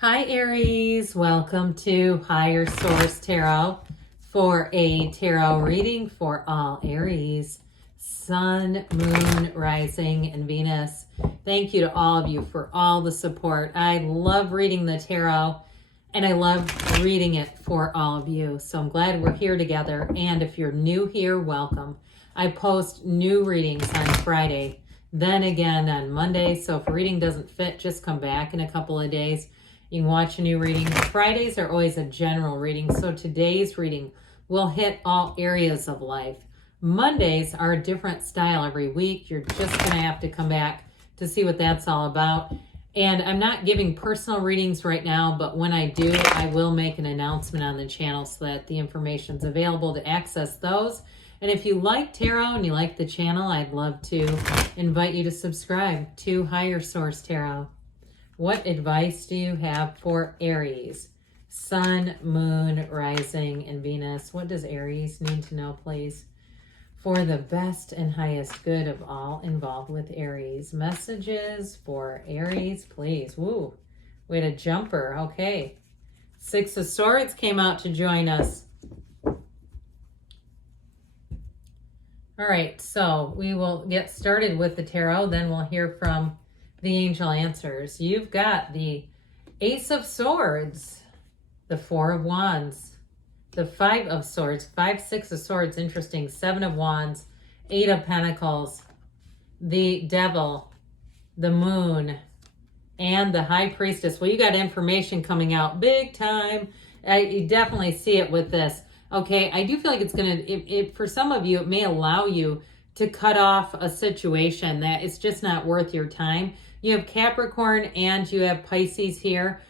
Hi Aries, welcome to Higher Source Tarot for a tarot reading for all Aries, Sun, Moon, Rising, and Venus. Thank you to all of you for all the support. I love reading the tarot and I love reading it for all of you. So I'm glad we're here together. And if you're new here, welcome. I post new readings on Friday, then again on Monday. So if a reading doesn't fit, just come back in a couple of days. You can watch a new reading. Fridays are always a general reading, so today's reading will hit all areas of life. Mondays are a different style every week. You're just going to have to come back to see what that's all about. And I'm not giving personal readings right now, but when I do, I will make an announcement on the channel so that the information is available to access those. And if you like tarot and you like the channel, I'd love to invite you to subscribe to Higher Source Tarot. What advice do you have for Aries? Sun, Moon, Rising, and Venus. What does Aries need to know, please? For the best and highest good of all involved with Aries. Messages for Aries, please. Woo, wait, a jumper. Okay. Six of Swords came out to join us. All right, so we will get started with the tarot. Then we'll hear from the angel answers. You've got the Ace of Swords, the Four of Wands, the Five of Swords, Six of Swords, interesting, Seven of Wands, Eight of Pentacles, the Devil, the Moon, and the High Priestess. Well, you got information coming out big time. You definitely see it with this. Okay, I do feel like it's going to, for some of you, it may allow you to cut off a situation that it's just not worth your time. You have Capricorn and you have Pisces here.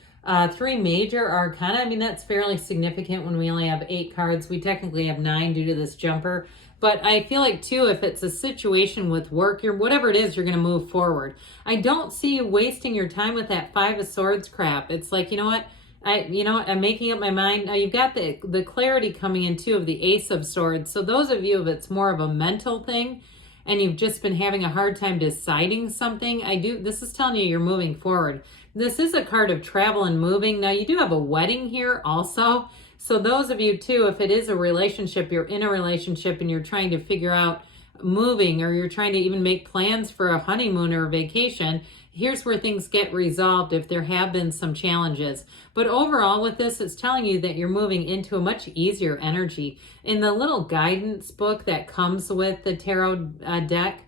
Three major arcana. I mean, that's fairly significant when we only have 8 cards. We technically have 9 due to this jumper. But I feel like, too, if it's a situation with work, whatever it is, you're going to move forward. I don't see you wasting your time with that Five of Swords crap. It's like, you know what? I'm making up my mind. Now, you've got the clarity coming in, too, of the Ace of Swords. So those of you, if it's more of a mental thing, and you've just been having a hard time deciding something, this is telling you you're moving forward. This is a card of travel and moving. Now, you do have a wedding here also. So those of you, too, if it is a relationship, you're in a relationship and you're trying to figure out moving, or you're trying to even make plans for a honeymoon or a vacation, here's where things get resolved if there have been some challenges. But overall with this, it's telling you that you're moving into a much easier energy. In the little guidance book that comes with the tarot deck,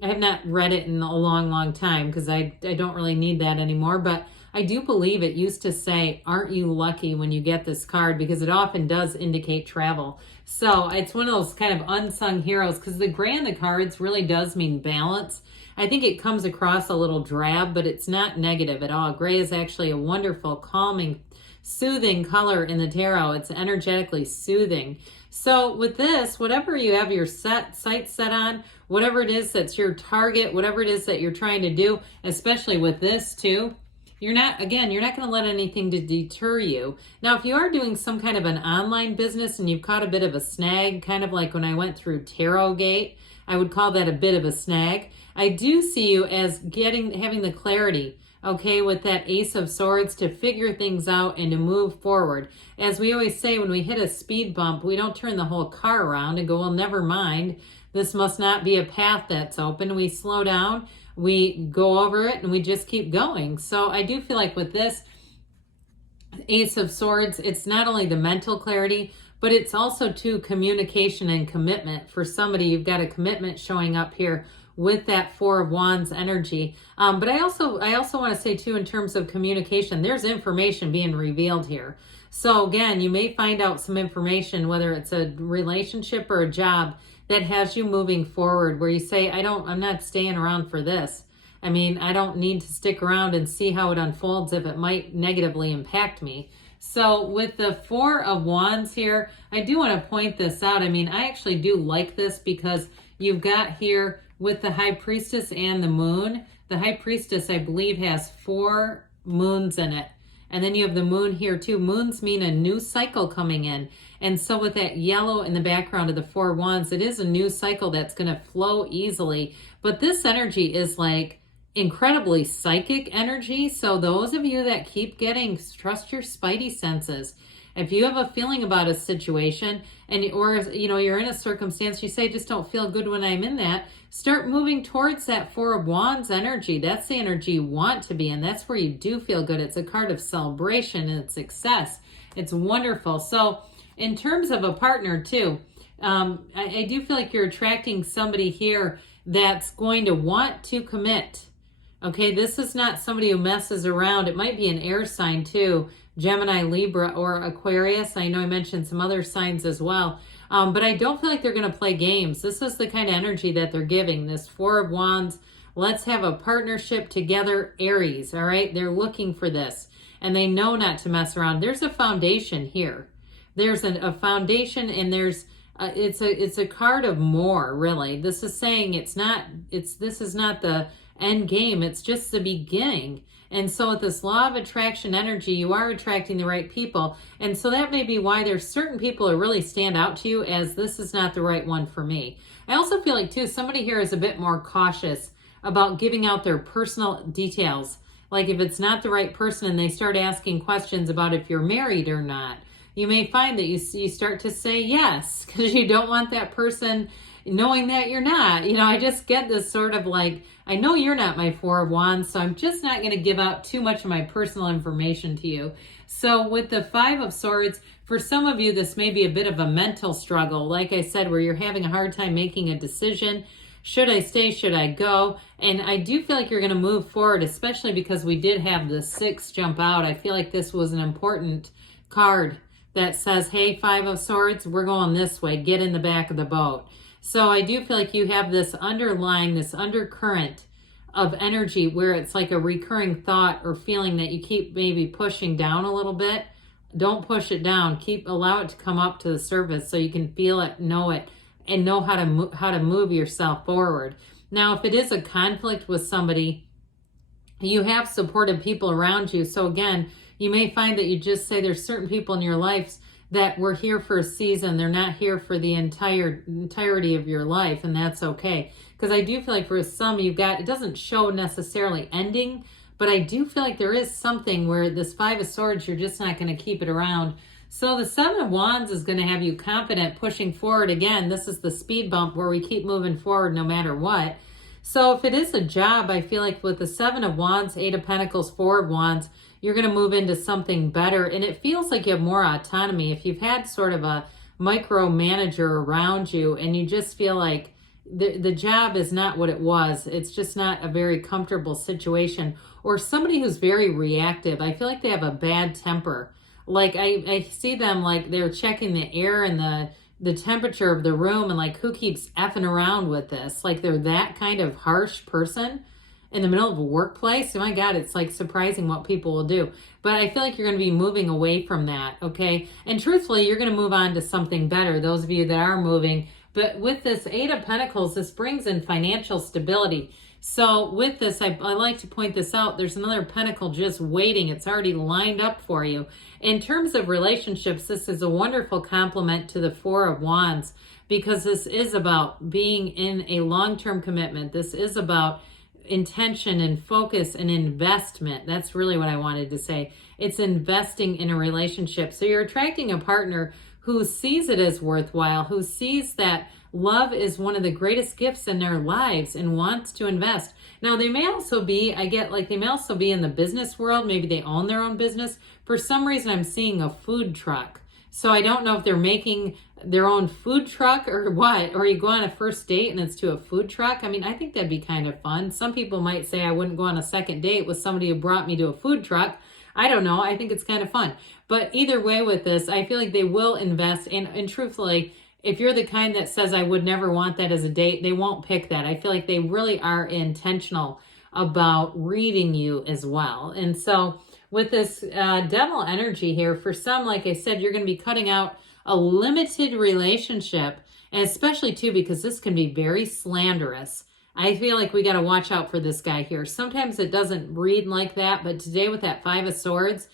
I have not read it in a long, long time because I don't really need that anymore, but I do believe it used to say, aren't you lucky when you get this card? Because it often does indicate travel. So it's one of those kind of unsung heroes, because the gray in the cards really does mean balance. I think it comes across a little drab, but it's not negative at all. Gray is actually a wonderful, calming, soothing color in the tarot. It's energetically soothing. So with this, whatever you have your sights set on, whatever it is that's your target, whatever it is that you're trying to do, especially with this too, you're not going to let anything to deter you. Now, if you are doing some kind of an online business and you've caught a bit of a snag, kind of like when I went through Tarot Gate, I would call that a bit of a snag. I do see you as having the clarity, okay, with that Ace of Swords to figure things out and to move forward. As we always say, when we hit a speed bump, we don't turn the whole car around and go, well, never mind. This must not be a path that's open. We slow down, we go over it, and we just keep going. So I do feel like with this Ace of Swords, it's not only the mental clarity, but it's also too communication and commitment. For somebody, you've got a commitment showing up here with that Four of Wands energy. But I also want to say too, in terms of communication, there's information being revealed here. So again, you may find out some information, whether it's a relationship or a job, that has you moving forward, where you say, I'm not staying around for this. I mean, I don't need to stick around and see how it unfolds if it might negatively impact me. So with the Four of Wands here, I do want to point this out. I mean, I actually do like this because you've got here with the High Priestess and the Moon. The High Priestess, I believe, has 4 moons in it. And then you have the Moon here too. Moons mean a new cycle coming in. And so with that yellow in the background of the Four of Wands, it is a new cycle that's going to flow easily. But this energy is like, incredibly psychic energy. So those of you that keep getting, trust your spidey senses. If you have a feeling about a situation or you're in a circumstance, you say, just don't feel good when I'm in that, start moving towards that Four of Wands energy. That's the energy you want to be in. That's where you do feel good. It's a card of celebration and success. It's wonderful. So in terms of a partner too, I do feel like you're attracting somebody here that's going to want to commit. Okay, this is not somebody who messes around. It might be an air sign too, Gemini, Libra, or Aquarius. I know I mentioned some other signs as well, but I don't feel like they're going to play games. This is the kind of energy that they're giving, this Four of Wands. Let's have a partnership together, Aries, all right? They're looking for this, and they know not to mess around. There's a foundation here. There's a foundation, and there's it's a card of more, really. This is saying this is not the end game. It's just the beginning. And so with this law of attraction energy, you are attracting the right people. And so that may be why there's certain people who really stand out to you as this is not the right one for me. I also feel like too, somebody here is a bit more cautious about giving out their personal details. Like if it's not the right person and they start asking questions about if you're married or not, you may find that you start to say yes because you don't want that person knowing that you're not. I just get this sort of like, I know you're not my Four of Wands, so I'm just not going to give out too much of my personal information to you. So with the Five of Swords, for some of you, this may be a bit of a mental struggle. Like I said, where you're having a hard time making a decision. Should I stay? Should I go? And I do feel like you're going to move forward, especially because we did have the 6 jump out. I feel like this was an important card that says, hey, Five of Swords, we're going this way. Get in the back of the boat. So I do feel like you have this undercurrent of energy where it's like a recurring thought or feeling that you keep maybe pushing down a little bit. Don't push it down. Allow it to come up to the surface so you can feel it, and know how to move yourself forward. Now, if it is a conflict with somebody, you have supportive people around you. So again, you may find that you just say there's certain people in your lives that were here for a season. They're not here for the entirety of your life, and that's okay. Because I do feel like for some it doesn't show necessarily ending, but I do feel like there is something where this Five of Swords, you're just not going to keep it around. So the Seven of Wands is going to have you confident, pushing forward. Again, this is the speed bump where we keep moving forward no matter what. So if it is a job, I feel like with the Seven of Wands, Eight of Pentacles, Four of Wands, you're going to move into something better. And it feels like you have more autonomy. If you've had sort of a micromanager around you and you just feel like the job is not what it was, it's just not a very comfortable situation. Or somebody who's very reactive, I feel like they have a bad temper. Like I see them like they're checking the air and the temperature of the room, and like, who keeps effing around with this? Like they're that kind of harsh person in the middle of a workplace. Oh my God, it's like surprising what people will do. But I feel like you're going to be moving away from that, okay? And truthfully, you're going to move on to something better, those of you that are moving. But with this Eight of Pentacles, this brings in financial stability. So with this, I like to point this out. There's another pentacle just waiting. It's already lined up for you. In terms of relationships, this is a wonderful complement to the Four of Wands, because this is about being in a long-term commitment. This is about intention and focus and investment. That's really what I wanted to say. It's investing in a relationship. So you're attracting a partner who sees it as worthwhile, who sees that love is one of the greatest gifts in their lives and wants to invest. Now, they may also be, they may also be in the business world. Maybe they own their own business. For some reason, I'm seeing a food truck. So I don't know if they're making their own food truck or what, or you go on a first date and it's to a food truck. I mean, I think that'd be kind of fun. Some people might say I wouldn't go on a second date with somebody who brought me to a food truck. I don't know. I think it's kind of fun. But either way with this, I feel like they will invest. And truthfully, if you're the kind that says I would never want that as a date, they won't pick that. I feel like they really are intentional about reading you as well. And so with this devil energy here, for some, like I said, you're going to be cutting out a limited relationship, and especially too, because this can be very slanderous. I feel like we got to watch out for this guy here. Sometimes it doesn't read like that, but today with that Five of Swords,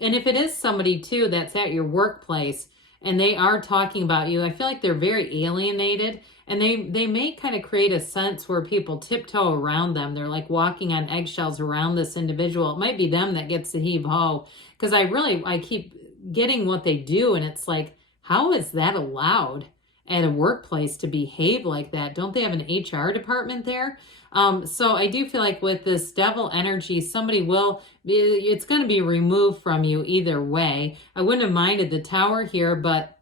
and if it is somebody too that's at your workplace and they are talking about you, I feel like they're very alienated And they may kind of create a sense where people tiptoe around them. They're like walking on eggshells around this individual. It might be them that gets the heave-ho, because I keep getting what they do, and it's like, how is that allowed at a workplace to behave like that? Don't they have an HR department there? So I do feel like with this devil energy, somebody it's going to be removed from you either way. I wouldn't have minded the Tower here, but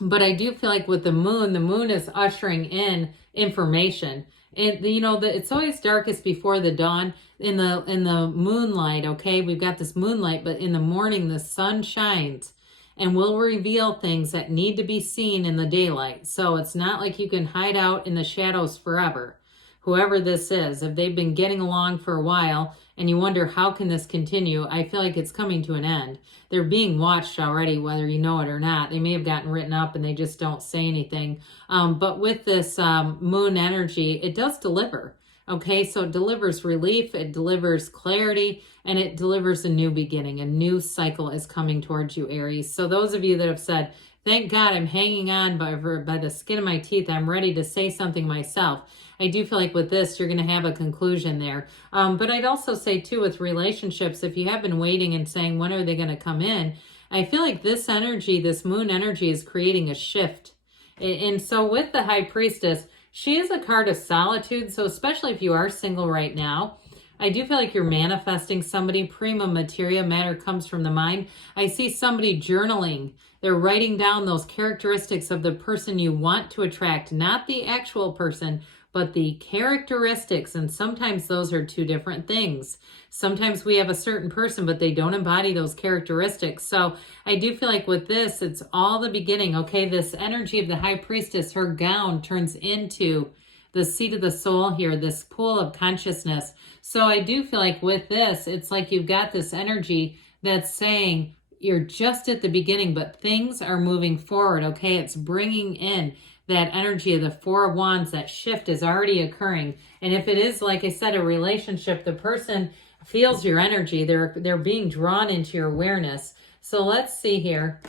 I do feel like with the moon is ushering in information. And it's always darkest before the dawn. In the moonlight, okay, we've got this moonlight, but in the morning the sun shines and will reveal things that need to be seen in the daylight. So it's not like you can hide out in the shadows forever. Whoever this is, if they've been getting along for a while and you wonder how can this continue, I feel like it's coming to an end. They're being watched already, whether you know it or not. They may have gotten written up and they just don't say anything. But with this moon energy, it does deliver. Okay, so it delivers relief, it delivers clarity, and it delivers a new beginning. A new cycle is coming towards you, Aries. So those of you that have said, thank God I'm hanging on by the skin of my teeth, I'm ready to say something myself. I do feel like with this, you're going to have a conclusion there. But I'd also say, too, with relationships, if you have been waiting and saying, when are they going to come in? I feel like this energy, this moon energy, is creating a shift. And so with the High Priestess, she is a card of solitude. So especially if you are single right now, I do feel like you're manifesting somebody. Prima materia, matter comes from the mind. I see somebody journaling. They're writing down those characteristics of the person you want to attract, not the actual person, but the characteristics. And sometimes those are two different things. Sometimes we have a certain person, but they don't embody those characteristics. So I do feel like with this, it's all the beginning. Okay, this energy of the High Priestess, her gown turns into the seat of the soul here, this pool of consciousness. So I do feel like with this, it's like you've got this energy that's saying you're just at the beginning, but things are moving forward. Okay, it's bringing in that energy of the Four of Wands. That shift is already occurring. And if it is, like I said, a relationship, the person feels your energy. They're being drawn into your awareness. So let's see here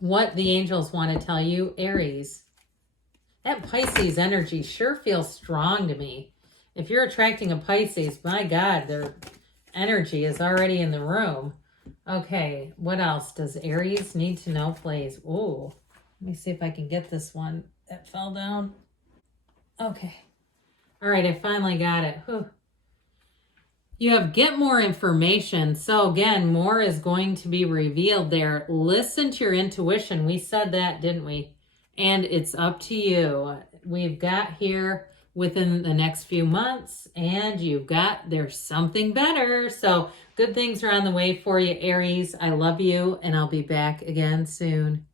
what the angels want to tell you, Aries. That Pisces energy sure feels strong to me. If you're attracting a Pisces, my God, their energy is already in the room. Okay, what else does Aries need to know, please? Ooh. Let me see if I can get this one that fell down. Okay. All right, I finally got it. Whew. You have get more information. So again, more is going to be revealed there. Listen to your intuition. We said that, didn't we? And it's up to you. We've got here within the next few months, and there's something better. So good things are on the way for you, Aries. I love you, and I'll be back again soon.